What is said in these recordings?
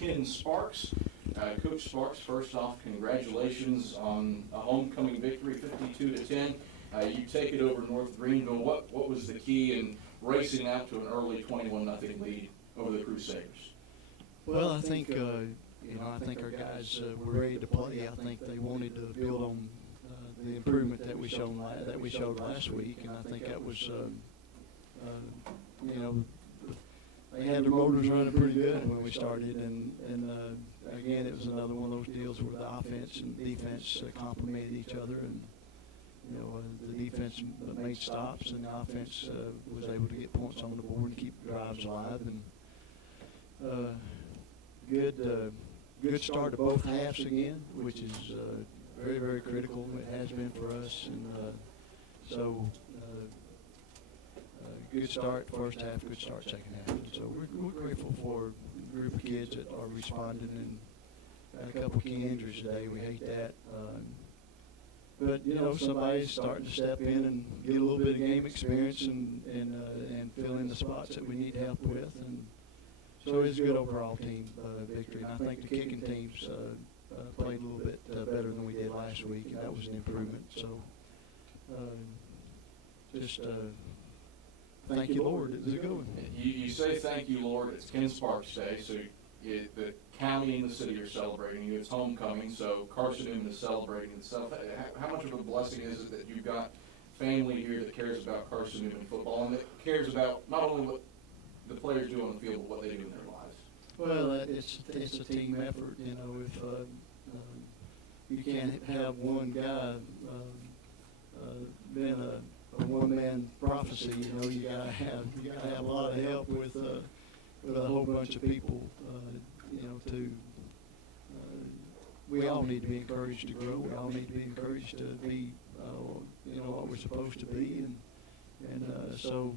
Ken Sparks. Coach Sparks, first off, congratulations on a homecoming victory, 52-10. You take it over North Greenville. What was the key in racing out to an early 21-0 lead over the Crusaders? Well, I think I think our guys were ready to play. I think they wanted to build on the improvement that we showed last week, and I think that was they had their motors running pretty good when we started, and again, it was another one of those deals where the offense and defense complemented each other, and the defense made stops, and the offense was able to get points on the board and keep drives alive, and good start to both halves again, which is very, very critical. It has been for us, and good start first half, good start second half. And so we're grateful for a group of kids that are responding, and got a couple of key injuries today. We hate that. But somebody's starting to step in and get a little bit of game experience and fill in the spots that we need help with. And so it's a good overall team victory. And I think the kicking teams played a little bit better than we did last week, and that was an improvement. So thank you, Lord. It was a good one. You say thank you, Lord. It's Ken Sparks Day, so the county and the city are celebrating you. It's homecoming, so Carson-Newman is celebrating itself. How much of a blessing is it that you've got family here that cares about Carson-Newman football and that cares about not only what the players do on the field, but what they do in their lives? Well, it's a team effort. If you can't have one guy being a one-man prophecy, you gotta have a lot of help with a whole bunch of people. We all need to be encouraged to grow. We all need to be encouraged to be, what we're supposed to be, so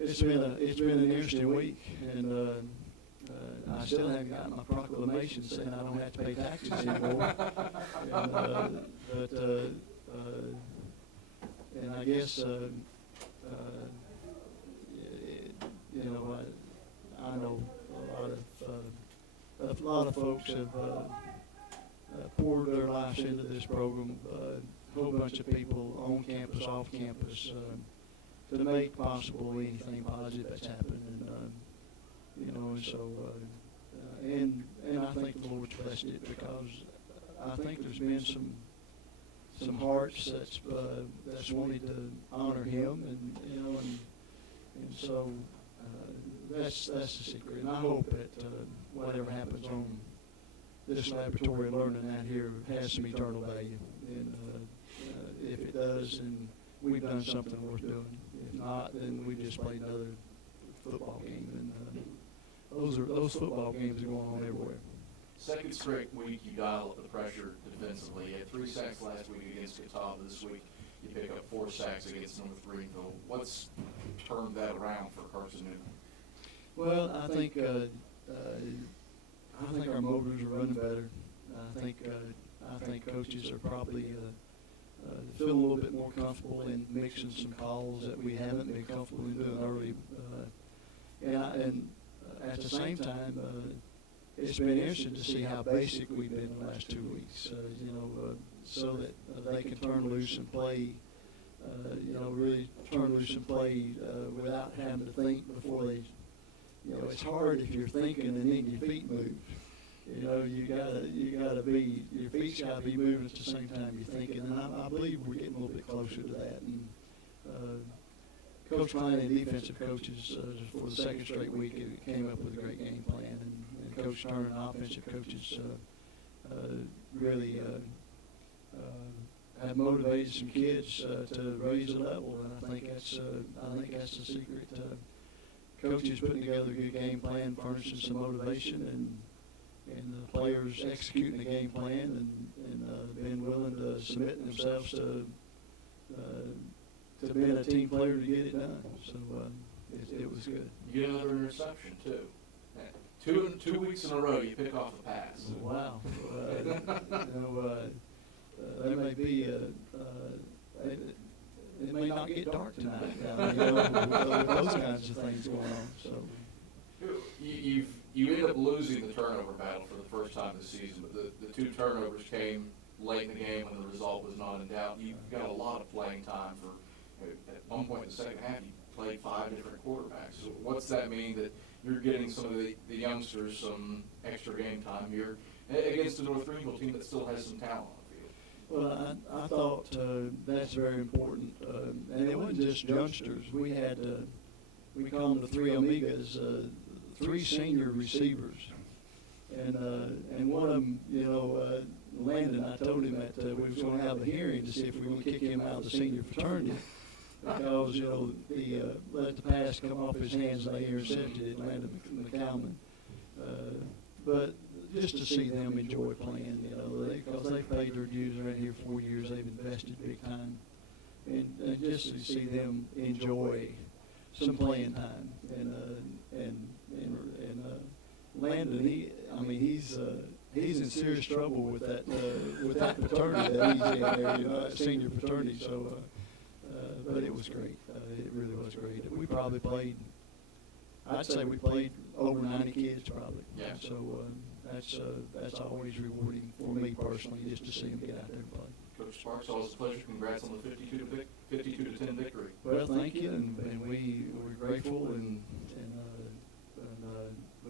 it's been an interesting week, and I still haven't gotten my proclamation saying I don't have to pay taxes anymore. And I guess I know a lot of folks have poured their lives into this program. A whole bunch of people on campus, off campus, to make possible anything positive that's happened, and I think the Lord's blessed it, because I think there's been some hearts that's wanted to honor Him, and so that's the secret. And I hope that whatever happens on this laboratory learning out here has some eternal value, and if it does, then we've done something worth doing. If not, then we've just played another football game, and those football games are going on everywhere. Second straight week you dial up the pressure defensively. You had 3 sacks last week against Catawba. This week you pick up 4 sacks against North Greenville. What's turned that around for Carson-Newman? Well, I think our motors are running better. I think coaches are probably feeling a little bit more comfortable in mixing some calls that we haven't been comfortable in doing early. And at the same time, it's been interesting to see how basic we've been the last 2 weeks, so that they can turn loose and play, really turn loose and play without having to think before they, it's hard if you're thinking and then your feet move. You gotta be, your feet's gotta be moving at the same time you're thinking, and I believe we're getting a little bit closer to that. And Coach Klein and defensive coaches for the second straight week came up with a great game plan, and Coach Turner and offensive coaches really have motivated some kids to raise the level, and I think that's the secret. Coaches putting together a good game plan, furnishing some motivation, and the players executing the game plan, and being willing to submit themselves to being a team player to get it done. So it was good. You get another interception too. 2 weeks in a row, you pick off a pass. Wow. There may be it may not get dark tonight. With those kinds of things going on. So you've you ended up losing the turnover battle for the first time this season, but the 2 turnovers came late in the game when the result was not in doubt. You got a lot of playing time for, at one point in the second half, you played 5 different quarterbacks. So what's that mean that you're getting some of the youngsters some extra game time here against the North Greenville team that still has some talent on the field? Well, I thought that's very important. And it wasn't just youngsters. We had, we call them the 3 Amigas, 3 senior receivers. And one of them, Landon, I told him that we was going to have a hearing to see if we were going to kick him out of the senior fraternity because, he let the pass come off his hands and they intercepted it, Landon McCalman. But just to see them enjoy playing, because they've paid their dues around here 4 years, they've invested big time. And just to see them enjoy some playing time. And Landon, he's in serious trouble with that fraternity that he's in there, that senior fraternity. So, but it was great. It really was great. We probably played. I'd say we played over 90 kids probably. Yeah. So that's always rewarding for me personally, just to see them get out there and play. Coach Sparks, always a pleasure. Congrats on the 52-10 victory. Well, thank you, and we're grateful and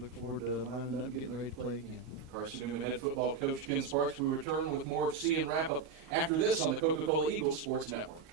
look forward to lining up, getting ready to play again. Carson-Newman head football coach Ken Sparks. We return with more C and wrap up after this on the Coca-Cola Eagles Sports Network.